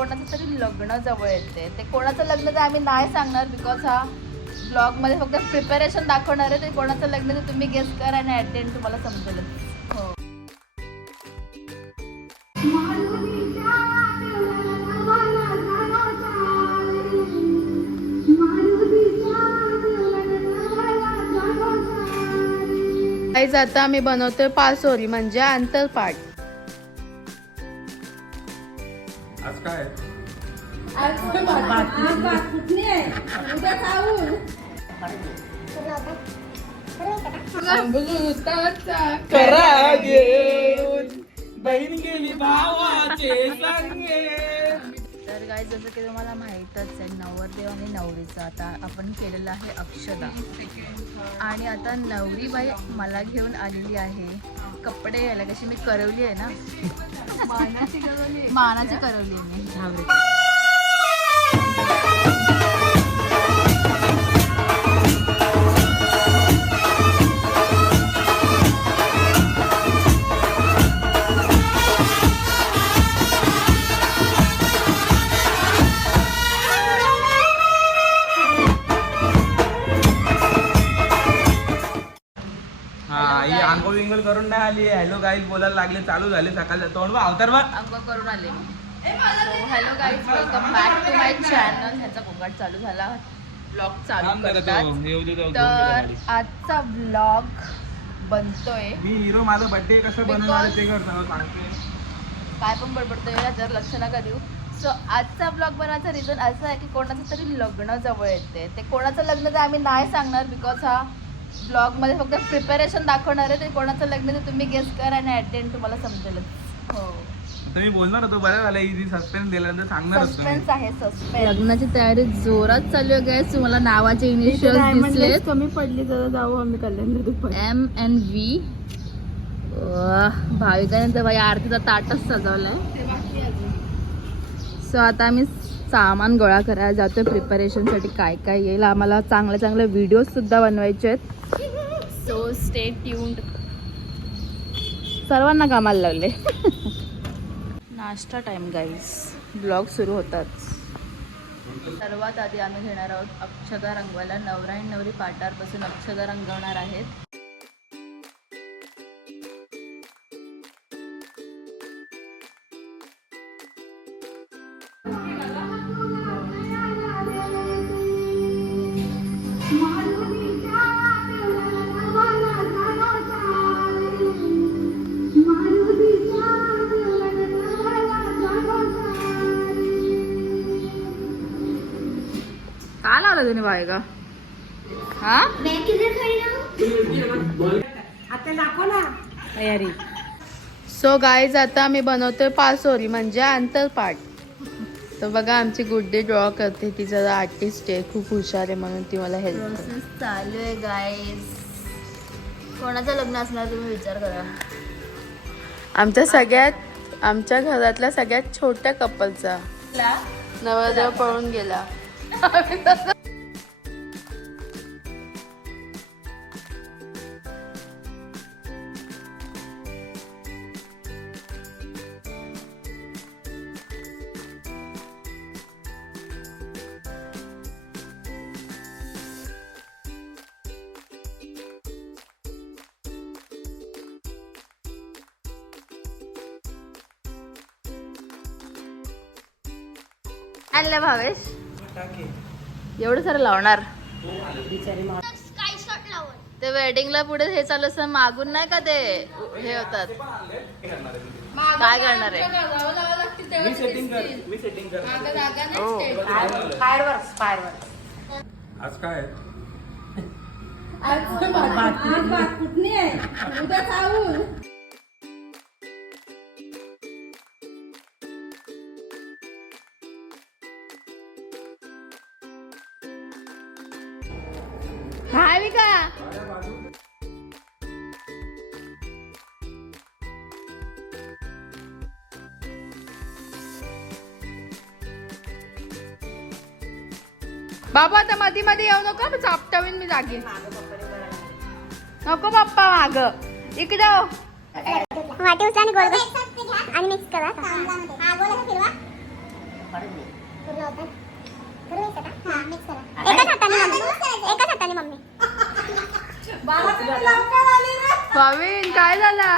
कोणाचं तरी लग्न जवळ येते. ते कोणाचं लग्न तर आम्ही नाही सांगणार बिकॉज हा ब्लॉगमध्ये फक्त प्रिपरेशन दाखवणार आहे. ते कोणाचं लग्न ते तुम्ही गेस करा आणि ॲटेंड तुम्हाला समजेल हो. काहीच आता आम्ही बनवतोय पासोरी म्हणजे आंतरपाठ करा घेऊन बहीण गेली भावाचे संगे तर काय जसं की तुम्हाला माहीतच आहे नवरदेव आणि नवरीचं आता आपण केलेलं आहे अक्षदा. आणि आता नवरी बाई मला घेऊन आलेली आहे. कपडे घ्यायला कशी मी करवली आहे ना? मानाची करवली मानाची करवली आहे मी. आंघोळ विंगोळ करून नाही आली. हॅलो गाईज बोलायला लागले. चालू झाले सकाळचं. तोंड बा अवतार बा अंग करून आले hello guys welcome back to my channel ह्याचा गोंगाट चालू झाला. ब्लॉग चालू करतात. तर. आजचा ब्लॉग बनतोय. मी हिरो माझा बर्थडे कसं बनवणार ते सांगते. काय पण बडबडतोय जर लक्ष नका देऊ. सो आजचा ब्लॉग बनवायचं रिझन असं आहे की कोणाचं तरी लग्न जवळ येते. ते कोणाचं लग्न ते आम्ही नाही सांगणार बिकॉज हा ब्लॉगमध्ये फक्त प्रिपरेशन दाखवणार आहे ते कोणाचं लग्न ते तुम्ही गेस करा आणि ॲटेंड तुम्हाला समजेलच. हो. मी बोलणार होतो बरं झालं इझी सस्पेन्स दिल्यानंतर सांगणार. सस्पेन्स आहे सस्पेन्स लग्नाची तयारी जोरात चालू आहे गॅस तुम्हाला नावाचे इनिशियल दिसले कमी पडली तर जाऊ आम्ही कल्याण दुपारी एम एन व्ही भाविकाने तर बाई आरतीचा ताटच सजवलाय. सो आता आम्ही सामान गोळा करायला जातोय. प्रिपरेशनसाठी काय काय येईल? आम्हाला चांगले चांगले व्हिडिओ सुद्धा बनवायचे आहेत. सो स्टे ट्यून्ड सर्वांना कामाला लावले. नाश्ता टाइम गाईस ब्लॉग सुरू होतात. सर्वात आधी आम्ही घेणार आहोत अक्षता रंगवायला. नवरा आणि नवरी पाटारपासून अक्षता रंगवणार आहेत. तुम्ही बायका हा? तयारी. सो गाईज आता आम्ही बनवतोय पासोरी म्हणजे आंतरपाठ तर बघा आमची गुड्डे ड्रॉ करते ती जरा आर्टिस्ट आहे खूप हुशार आहे म्हणून ती मला हेल्प चालू आहे गाईज कोणाचं लग्न असणार तुम्ही विचार करा. आमच्या सगळ्यात आमच्या घरातल्या सगळ्यात छोट्या कपलचा नवरदेव पळून गेला. आणलं भावेश एवढं सारं लावणार? ते वेडिंगला पुढे हे चालू असतं मागून नाही का ते हे होतात? काय करणार आहे? मी सेटिंग कर मी सेटिंग कर. बाबा आता मध्ये मध्ये येऊ नको मी चापटावीन मी जागी. नको पप्पा माग. इकडे हो. वाटी उचला आणि गोल गोल. आणि मिक्स करा. एकाच हाताने मम्मी. एकाच हाताने मम्मी. भाविन काय झाला?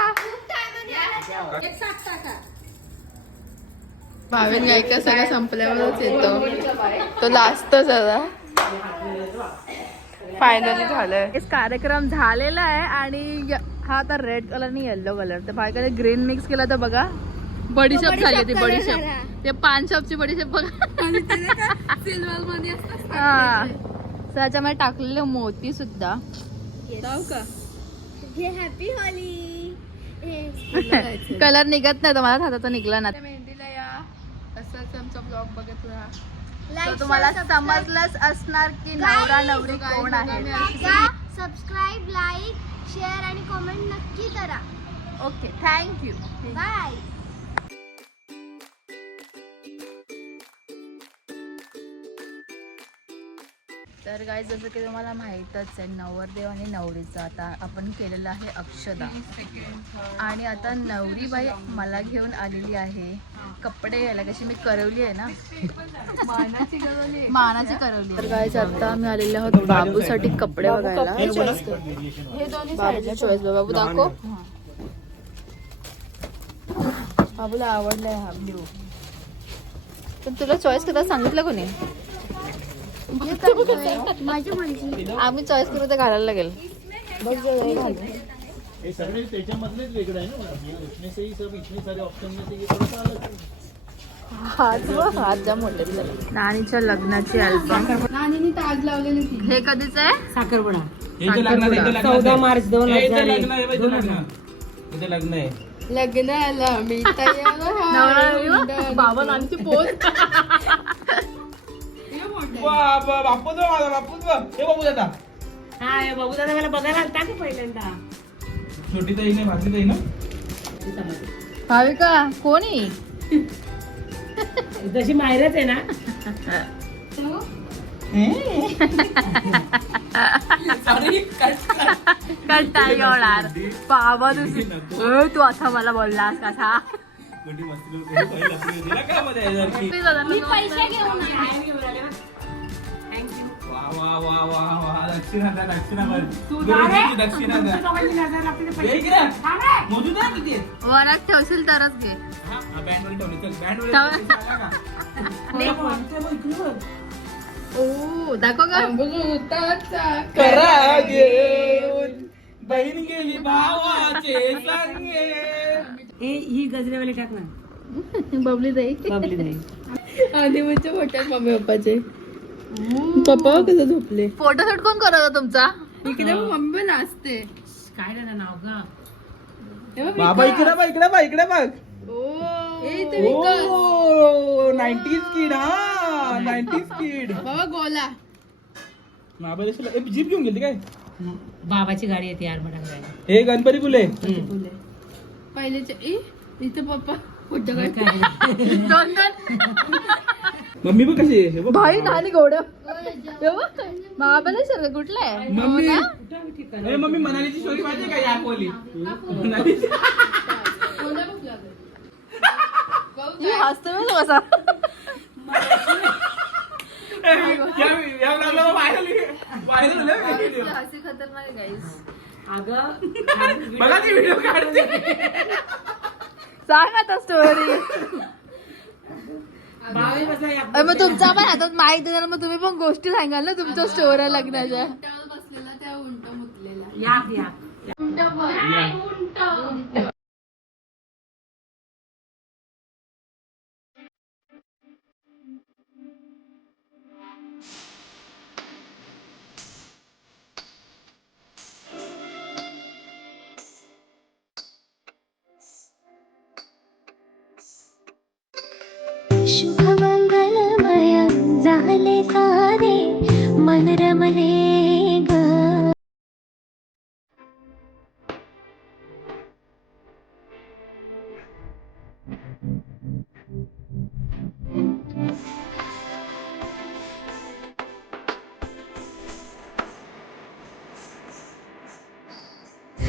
भाविन गायका सगळं संपल्यावरच येतो. तो लास्ट जरा फायनली झालंय. कार्यक्रम झालेला आहे आणि य- हा आता रेड कलर आणि येल्लो कलर तर बायकाने ग्रीन मिक्स केला तर बघा. बडीशेप झाली ती बडीशेप ते पान शॉपची बडीशेप बघा हा. त्याच्यामध्ये टाकलेले मोती सुद्धा. हॅपी होली कलर निघत नाही तर मला हाताचा निघला ना मेहंदीला या असंच आमचा ब्लॉग बघत राहा तुम्हाला समजलंच असणार की नवरा नवरी कोण आहे सबस्क्राईब लाईक शेअर आणि कमेंट नक्की करा. ओके थँक्यू बाय तर काय जसं की तुम्हाला माहीतच आहे नवरदेव आणि नवरीचं आता आपण केलेलं आहे अक्षदा. आणि आता नवरी बाई मला घेऊन आलेली आहे. कपडे घ्यायला कशी मी करवली आहे ना? मानाची करवली तर काय आता आम्ही आलेले आहोत बाबूसाठी कपडे बघायला. बाबूची चॉईस बाबू दाखव. बाबूला आवडलाय हा ब्ल्यू पण तुला चॉईस करा सांगितलं कोणी? आम्ही चॉईस करू तर घालायला लागेल. हे घालू. हे सगळे त्याच्यामधलेच वेगळं आहे ना इसमें से ही सब इतने सारे ऑप्शन में से ये थोड़ा सा अलग है हात बघ, हात जा मोठे. नानीच्या लग्नाची अल्बम नानीने ताज लावलेली ती हे कधीच आहे? साखरपुडा. चौदा. मार्च दोन हजार. लग्न आहे, लग्नाला मी नवरा बाबा नानीची पोच वा, बा- बापूच बघ माझा. हे बापू दादा. हा हे बाबू दादा मला बघायला आलता की पहिल्यांदा? छोटी ताई नाही भाजी ताई ना? भाविका कोणी जशी मायरच आहे ना? तू आता मला बोललास कसा? छोटी मस्ती लोक- वा वा वा वा वा. दक्षिणा द्या दक्षिणा भर तू गुरुजींची दक्षिणा द्या दोघांची नजर लागते ते इकडे. मोजून द्या किती आहेत? वरात ठेवशील तरच घे. हा, हा, band वर ठेवले. चल, band वर ठेव. ठेवले. सांगा का? मला कोणत्या बघ, इकडे बघ. ओ दाखव का करा घेऊन बहीण गेली भावाचे संगे. हे ही गजरेवाली टाक ना. बबली जाई बबली नाही आणि म्हणजे मोठ्या मम्मी पप्पाचे. पप्पा कसं झोपले? फोटो शूट कोण करत होता तुमचा? इकडे मम्मी पण असते. काय झालं नाव ग? बघ, बाबा इकडे बघ इकडे बघ इकडे बघ. ए. नाईन्टीज किड हा नाईन्टीज किड. बाबा गोला. महाबळेश्वरला ए, जीप घेऊन गेली काय? बाबाची गाडी येते यार मटांगायला हे गणपती फुले. पहिलेचे ए इथं पप्पा फोटो काढ. काय? दोन दोन. मम्मी पण कशी आहे? हे बघ. भाई नानी गोड. महाबलेश्वर कुठलं आहे? मम्मी. हो? ए, मम्मी मनालीची स्टोरी माहिती का या कोली मनालीची. हसते बघ कसा ए, या- या लागलं बा, बाहेर बाहेर आलं बा, video. हसी खतरनाक आहे guys. अगं बघा ती व्हिडिओ काढते. सांग आता स्टोरी मग तुमचा पण हातात माहिती झालं मग तुम्ही पण गोष्टी सांगाल ना तुमच्या स्टोऱ्या लग्नाच्या? बसलेला त्या उंट मुतलेला. या या. शुभमंगलमय meine